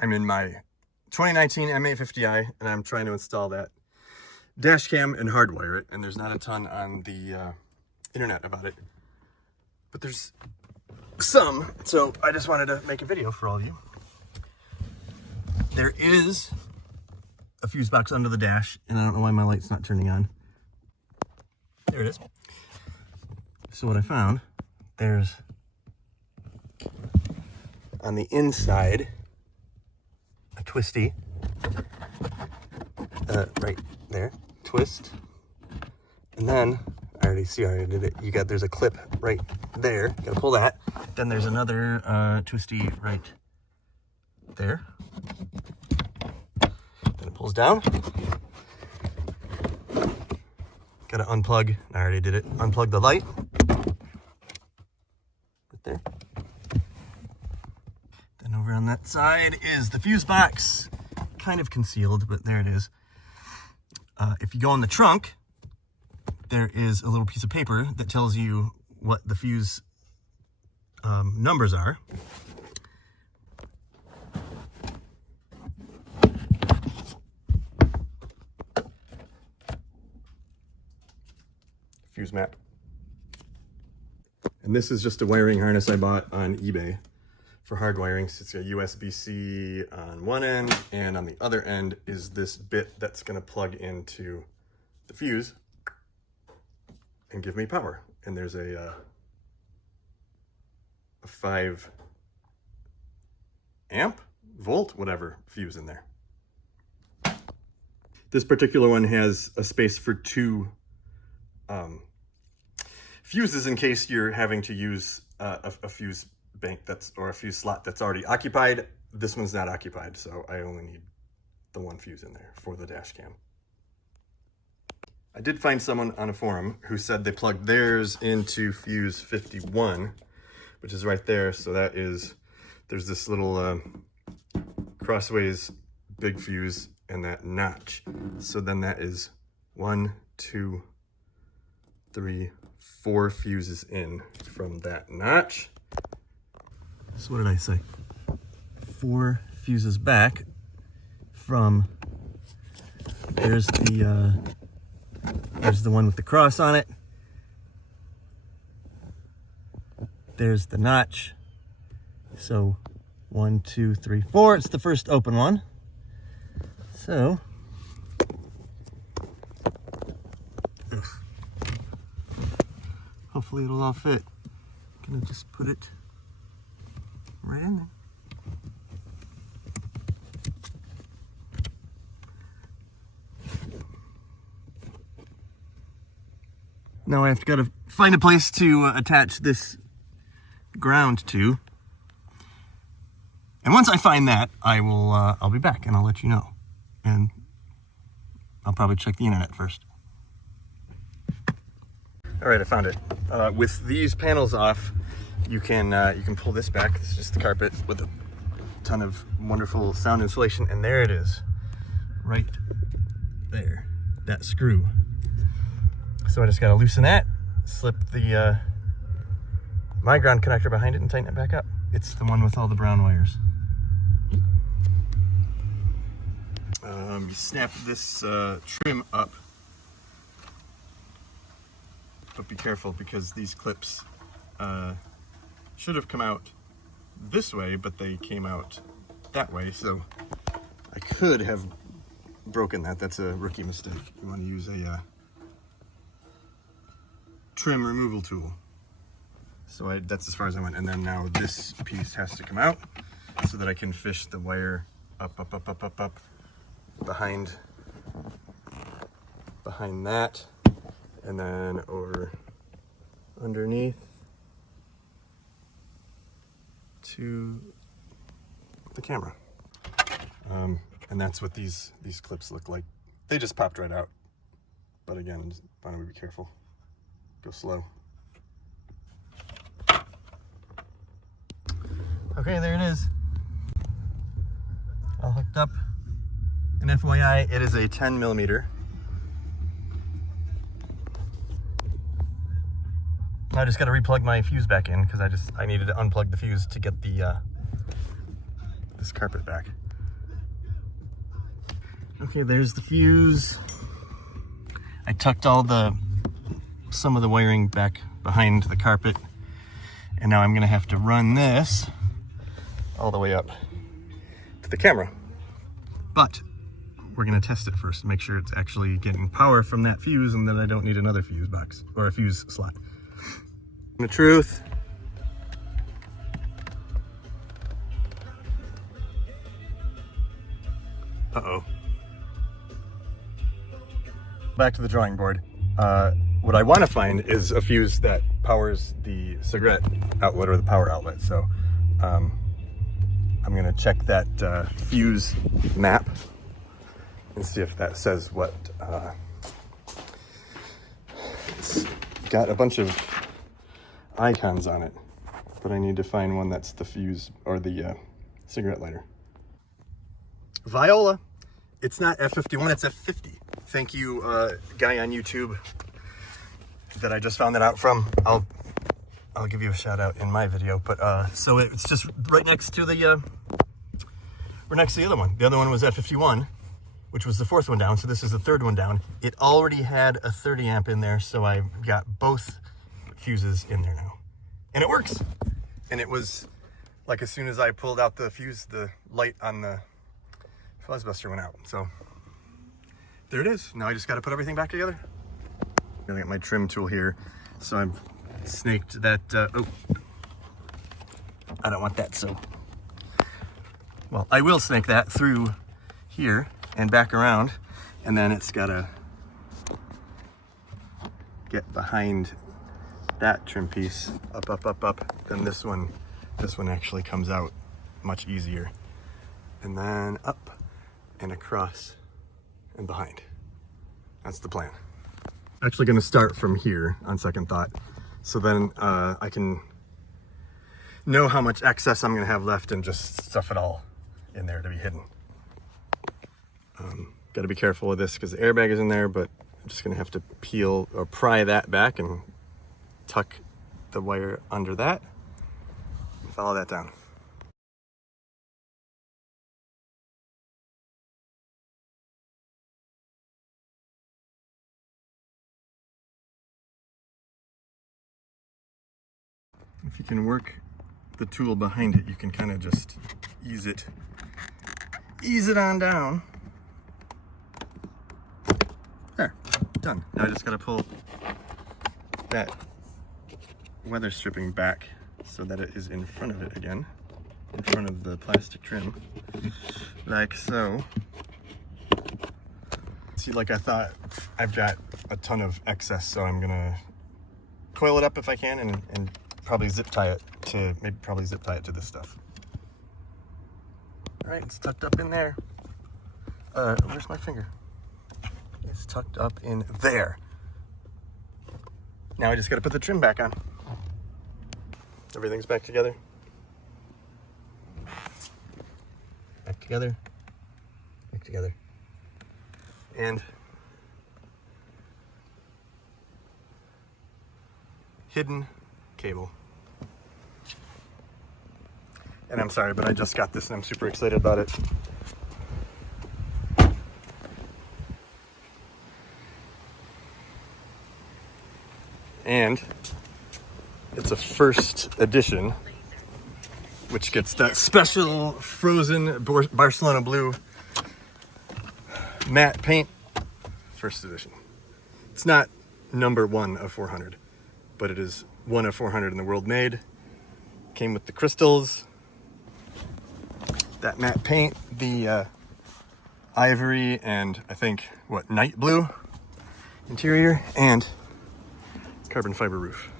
I'm in my 2019 M850i and I'm trying to install that dash cam and hardwire it, and there's not a ton on the internet about it, but there's some, so I just wanted to make a video for all of you. There is a fuse box under the dash, and I don't know why my light's not turning on. There it is. So what I found, there's on the inside a twisty, right there, twist, and then I already did it. There's a clip right there. Gotta pull that. Then there's another twisty right there. Then it pulls down. Gotta unplug. I already did it. Unplug the light. Right there. Then over on that side is the fuse box. Kind of concealed, but there it is. If you go in the trunk, there is a little piece of paper that tells you what the fuse numbers are. Fuse map. And this is just a wiring harness I bought on eBay for hard wiring. So it's got USB-C on one end, and on the other end is this bit that's going to plug into the fuse and give me power. And there's a 5 amp, volt, whatever fuse in there. This particular one has a space for 2 fuses in case you're having to use a fuse bank or a fuse slot that's already occupied. This one's not occupied, so I only need the 1 fuse in there for the dash cam. I did find someone on a forum who said they plugged theirs into fuse 51, which is right there. So that is, there's this little crossways big fuse and that notch. So then that is 1, 2, 3, 4 fuses in from that notch. So what did I say? 4 fuses back from, there's the one with the cross on it. There's the notch. So 1, 2, 3, 4. It's the first open one. So hopefully it'll all fit. I'm gonna just put it right in there. Now I have got to find a place to attach this ground to. And once I find that, I'll be back and I'll let you know. And I'll probably check the internet first. All right, I found it. With these panels off, you can pull this back. This is just the carpet with a ton of wonderful sound insulation, and there it is, right there, that screw. So I just got to loosen that, slip the my ground connector behind it, and tighten it back up. It's the one with all the brown wires. You snap this trim up, but be careful because these clips should have come out this way, but they came out that way, so I could have broken that. That's a rookie mistake. You want to use a trim removal tool. So that's as far as I went, and then now this piece has to come out so that I can fish the wire up behind that, and then over underneath to the camera. And that's what these clips look like. They just popped right out, but again, just want to be careful. Go slow. Okay, there it is. All hooked up. And FYI, it is a 10 millimeter. I just got to replug my fuse back in because I needed to unplug the fuse to get the this carpet back. Okay, there's the fuse. I tucked some of the wiring back behind the carpet, and now I'm gonna have to run this all the way up to the camera. But we're gonna test it first, make sure it's actually getting power from that fuse, and then I don't need another fuse box or a fuse slot. The truth. Uh-oh. Back to the drawing board. What I want to find is a fuse that powers the cigarette outlet or the power outlet. So I'm going to check that fuse map and see if that says what. It's got a bunch of icons on it, but I need to find one that's the fuse or the cigarette lighter. Viola. It's not F51, it's F50. Thank you, guy on YouTube that I just found that out from. I'll give you a shout out in my video. But so it's just right next to the other one. The other one was F51, which was the fourth one down. So this is the third one down. It already had a 30 amp in there, so I got both fuses in there now, and it works. And it was like as soon as I pulled out the fuse, the light on the fuzzbuster went out. So there it is. Now I just got to put everything back together. I'm gonna get my trim tool here. So I've snaked that. Oh, I don't want that. So, well, I will snake that through here and back around, and then it's gotta get behind that trim piece, up, up, up, up. Then this one actually comes out much easier, and then up and across and behind. That's the plan. Actually going to start from here on second thought, so then I can know how much excess I'm going to have left and just stuff it all in there to be hidden. Got to be careful with this because the airbag is in there, but I'm just going to have to peel or pry that back and tuck the wire under that and follow that down. If you can work the tool behind it, you can kind of just ease it on down. There, done. Now I just gotta pull that weather stripping back so that it is in front of it again, in front of the plastic trim, like so. See, like I thought, I've got a ton of excess, so I'm gonna coil it up if I can and probably zip tie it to this stuff. All right, it's tucked up in there. Where's my finger? It's tucked up in there. Now I just gotta put the trim back on. Everything's back together. Back together. Back together. And hidden cable. And I'm sorry, but I just got this and I'm super excited about it. And it's a first edition, which gets that special Frozen Barcelona Blue matte paint. First edition. It's not number 1 of 400, but it is 1 of 400 in the world made. Came with the crystals, that matte paint, the ivory, and I think, night blue interior, and carbon fiber roof.